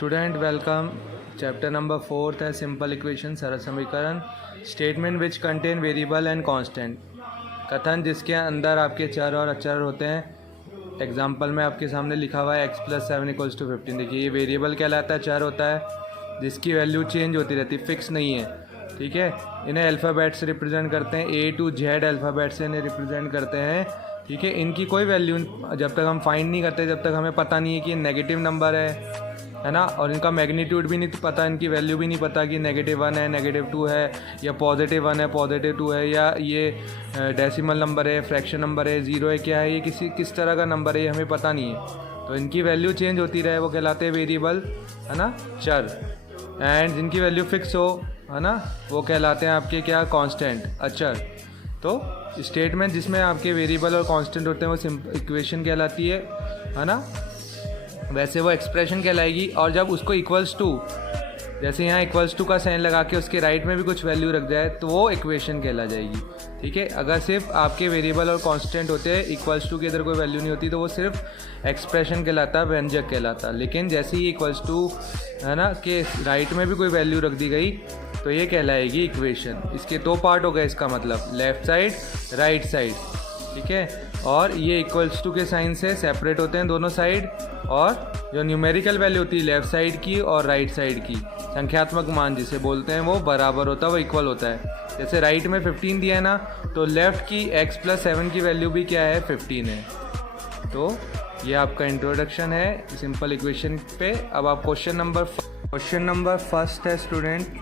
Student welcome. Chapter number 4 है simple equation सरल समीकरण। Statement which contain variable and constant, कथन जिसके अंदर आपके चर और अचर होते हैं। एग्जांपल में आपके सामने लिखा हुआ है x + 7 = 15। देखिए ये वेरिएबल कहलाता है, चर होता है जिसकी वैल्यू चेंज होती रहती है, फिक्स नहीं है। ठीक है, इन्हें अल्फ़ाबेट से रिप्रेजेंट करते हैं, A to Z अल्फ़ाबेट से इन्हें रिप्रेजेंट करते हैं। ठीक है, इनकी कोई वैल्यू जब तक हम फाइंड नहीं करते, जब तक हमें पता नहीं है कि नेगेटिव नंबर है ना, और इनका मैग्नीट्यूड भी नहीं पता, इनकी वैल्यू भी नहीं पता कि -1 है, -2 है, या +1 है, +2 है, या ये डेसिमल नंबर है, फ्रैक्शन नंबर है, 0 है, क्या है, ये किस तरह का नंबर है, ये हमें पता नहीं है। तो इनकी वैल्यू चेंज होती रहे, वो कहलाते हैं वेरिएबल, है ना, चर। एंड जिनकी वैल्यू फिक्स हो, है ना, वो कहलाते हैं आपके क्या, कांस्टेंट, अचर। तो स्टेटमेंट जिसमें आपके वेरिएबल और कांस्टेंट होते हैं वो इक्वेशन कहलाती है ना, वैसे वो एक्सप्रेशन कहलाएगी। और जब उसको इक्वल्स टू, जैसे यहाँ इक्वल्स टू का साइन लगा के उसके राइट में भी कुछ वैल्यू रख जाए तो वो इक्वेशन कहला जाएगी। ठीक है, अगर सिर्फ आपके वेरिएबल और कांस्टेंट होते हैं, इक्वल्स टू के इधर कोई वैल्यू नहीं होती, तो वो सिर्फ एक्सप्रेशन कहलाता, व्यंजक कहलाता। लेकिन जैसे ही इक्वल्स टू, है ना, के राइट में भी कोई वैल्यू रख दी गई तो ये कहलाएगी इक्वेशन। इसके दो पार्ट हो गए, इसका मतलब लेफ्ट साइड, राइट साइड। ठीक है, और ये इक्वल्स टू के साइन से सेपरेट होते हैं दोनों साइड, और जो न्यूमेरिकल वैल्यू होती है लेफ़्ट साइड की और राइट साइड की, संख्यात्मक मान जिसे बोलते हैं, वो बराबर होता है, वो इक्वल होता है। जैसे राइट में 15 दिया है ना, तो लेफ़्ट की x + 7 की वैल्यू भी क्या है, 15 है। तो ये आपका इंट्रोडक्शन है सिंपल इक्वेशन पे। अब आप क्वेश्चन नंबर फर्स्ट है स्टूडेंट।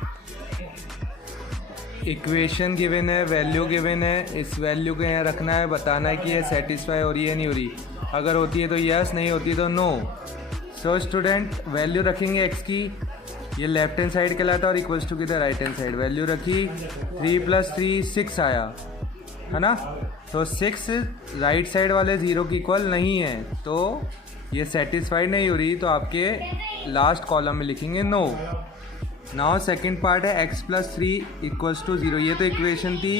इक्वेशन गिवन है, वैल्यू गिवन है, इस वैल्यू को यहाँ रखना है, बताना है कि ये सेटिस्फाई हो रही है नहीं हो रही। अगर होती है तो यस, नहीं होती तो नो। सो स्टूडेंट वैल्यू रखेंगे x की, ये लेफ्ट हैंड साइड कहलाता है, और इक्वल्स टू की राइट हैंड साइड। वैल्यू रखी 3 + 3 6 आया, है ना। तो 6 राइट साइड वाले 0 की इक्वल नहीं है, तो ये सेटिस्फाइड नहीं हो रही, तो आपके लास्ट कॉलम में लिखेंगे नो। नाउ सेकंड पार्ट है x + 3 = 0। ये तो इक्वेशन थी,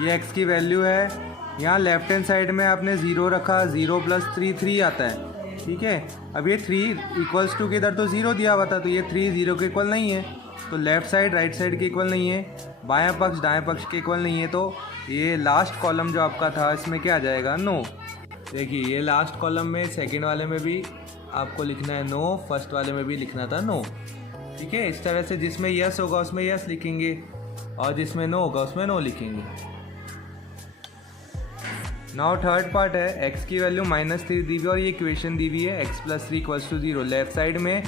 ये x की वैल्यू है। यहाँ लेफ्ट हैंड साइड में आपने 0 रखा, 0 + 3 3 आता है। ठीक है, अब ये 3 = 2 के इधर तो 0 दिया हुआ था, तो ये 3 0 के इक्वल नहीं है, तो लेफ्ट साइड राइट साइड के इक्वल नहीं है, बायां पक्ष दाएं पक्ष के इक्वल नहीं है। तो ये लास्ट कॉलम जो आपका था इसमें क्या आ जाएगा, नो। देखिए ये लास्ट कॉलम में सेकेंड वाले में भी आपको लिखना है नो, फर्स्ट वाले में भी लिखना था नो। ठीक है, इस तरह से जिसमें यस होगा उसमें यस लिखेंगे, और जिसमें नो होगा उसमें नो लिखेंगे। नाउ थर्ड पार्ट है, x की वैल्यू -3 दी हुई और ये इक्वेशन दी हुई है x + 3 = 0। लेफ्ट साइड में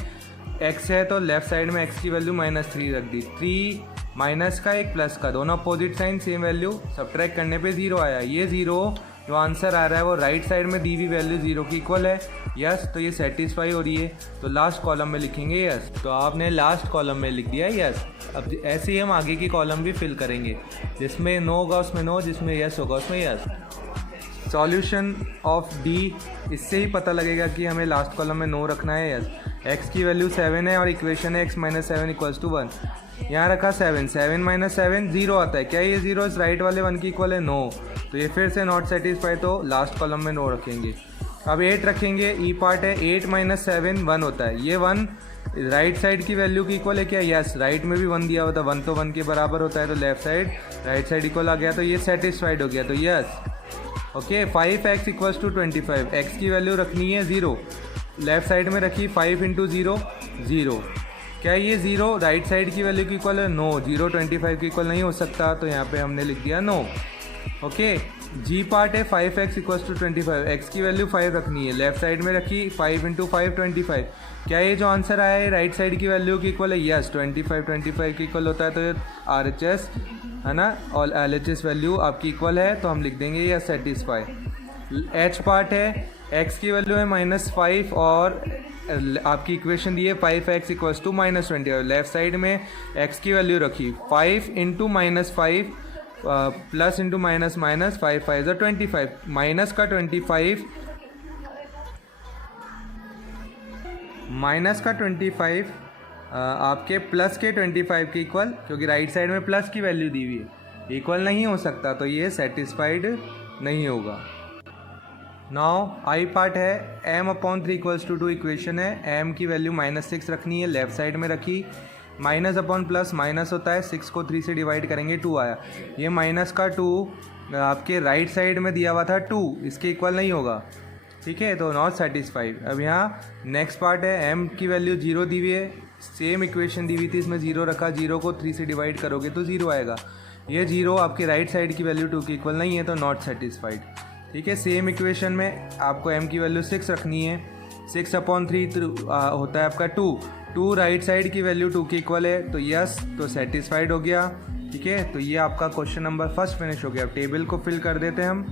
x है तो लेफ्ट साइड में x की वैल्यू -3 रख दी, 3 माइनस का एक प्लस का, दोनों opposite sign, same value, subtract करने पे 0 आया। ये 0 जो आंसर आ रहा है वो राइट साइड में दी हुई वैल्यू 0 की इक्वल है, यस, तो ये सेटिस्फाई हो रही है, तो लास्ट कॉलम में लिखेंगे यस। तो आपने लास्ट कॉलम में लिख दिया यस। अब ऐसे ही हम आगे की कॉलम भी फिल करेंगे, जिसमें नो होगा उसमें नो, जिसमें यस होगा उसमें यस। सॉल्यूशन ऑफ डी, इससे ही पता लगेगा कि हमें लास्ट कॉलम में नो रखना है, यस। x की वैल्यू 7 है और इक्वेशन है x - 7 = 1। यहाँ रखा 7 7 - 7 0 आता है, क्या ये 0 इस राइट वाले 1 की इक्वल है, नो, तो ये फिर से नॉट सेटिस्फाई, तो लास्ट कॉलम में नो रखेंगे। अब 8 रखेंगे, ई पार्ट है, 8 - 7 1 होता है, ये 1 राइट साइड की वैल्यू की इक्वल है क्या, यस, राइट में भी 1 दिया हुआ था, 1 तो 1 के बराबर होता है, तो left side right side equal आ गया, तो ये सेटिस्फाइड हो गया, तो यस। ओके, 5x = 25, x की वैल्यू रखनी है 0, लेफ्ट साइड में रखी 5 × 0 0, क्या ये 0 राइट साइड की वैल्यू की इक्वल है, नो, 0 25 की इक्वल नहीं हो सकता, तो यहाँ पे हमने लिख दिया नो। ओके, जी पार्ट है, 5x = 25, x की वैल्यू 5 रखनी है, लेफ्ट साइड में रखी 5 × 5 25, क्या ये जो आंसर आया है राइट साइड की वैल्यू की इक्वल है, यस, 25 की इक्वल होता है, तो ये RHS है ना, और LHS वैल्यू आपकी इक्वल है, तो हम लिख देंगे यस, सेटिस्फाई। एच पार्ट है, x की वैल्यू है -5 और आपकी इक्वेशन दी है 5x = -20, और लेफ्ट साइड में x की वैल्यू रखी 5 × -5 plus into minus minus 5 5 = 25, minus का 25 आपके प्लस के 25 के इक्वल, क्योंकि राइट साइड में प्लस की वैल्यू दी हुई है, इक्वल नहीं हो सकता, तो ये सेटिस्फाइड नहीं होगा। नाउ आई पार्ट है m/3 = 2 इक्वेशन है। m की वैल्यू -6 रखनी है, लेफ्ट साइड में रखी। माइनस अपॉन प्लस माइनस होता है, 6 को 3 से डिवाइड करेंगे 2 आया। ये माइनस का 2 आपके राइट साइड में दिया हुआ था 2, इसके इक्वल नहीं होगा, ठीक है, तो नॉट सेटिस्फाइड। अब यहाँ नेक्स्ट पार्ट है, m की वैल्यू 0 दी हुई है, सेम इक्वेशन दी हुई थी, इसमें 0 रखा, 0 को 3 से डिवाइड करोगे तो 0 आएगा। ये 0 आपके राइट साइड की वैल्यू 2 की इक्वल नहीं है, तो नॉट सेटिस्फाइड, ठीक है। सेम इक्वेशन में आपको m की वैल्यू 6 रखनी है, 6/3 होता है आपका 2 राइट साइड की वैल्यू 2 की इक्वल है, तो यस, तो सेटिस्फाइड हो गया, ठीक है। तो ये आपका क्वेश्चन नंबर फर्स्ट फिनिश हो गया। अब टेबल को फिल कर देते हैं हम।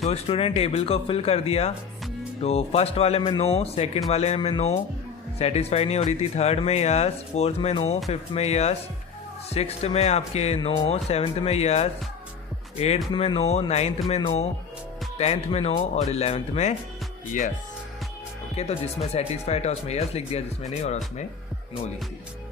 सो स्टूडेंट, टेबल को फिल कर दिया, तो फर्स्ट वाले में नो, सेकंड वाले में नो, सेटिस्फाई नहीं हो रही थी, थर्ड में यस, फोर्थ में नो, फिफ्थ में यस, सिक्स्थ में आपके नो, सेवन्थ में यस, एट्थ में नो, नाइन्थ में नो, 10th में नो और 11th में यस। ओके, तो जिसमें सेटिस्फाइड है उसमें यस लिख दिया, जिसमें नहीं हो रहा उसमें नो लिख दिया।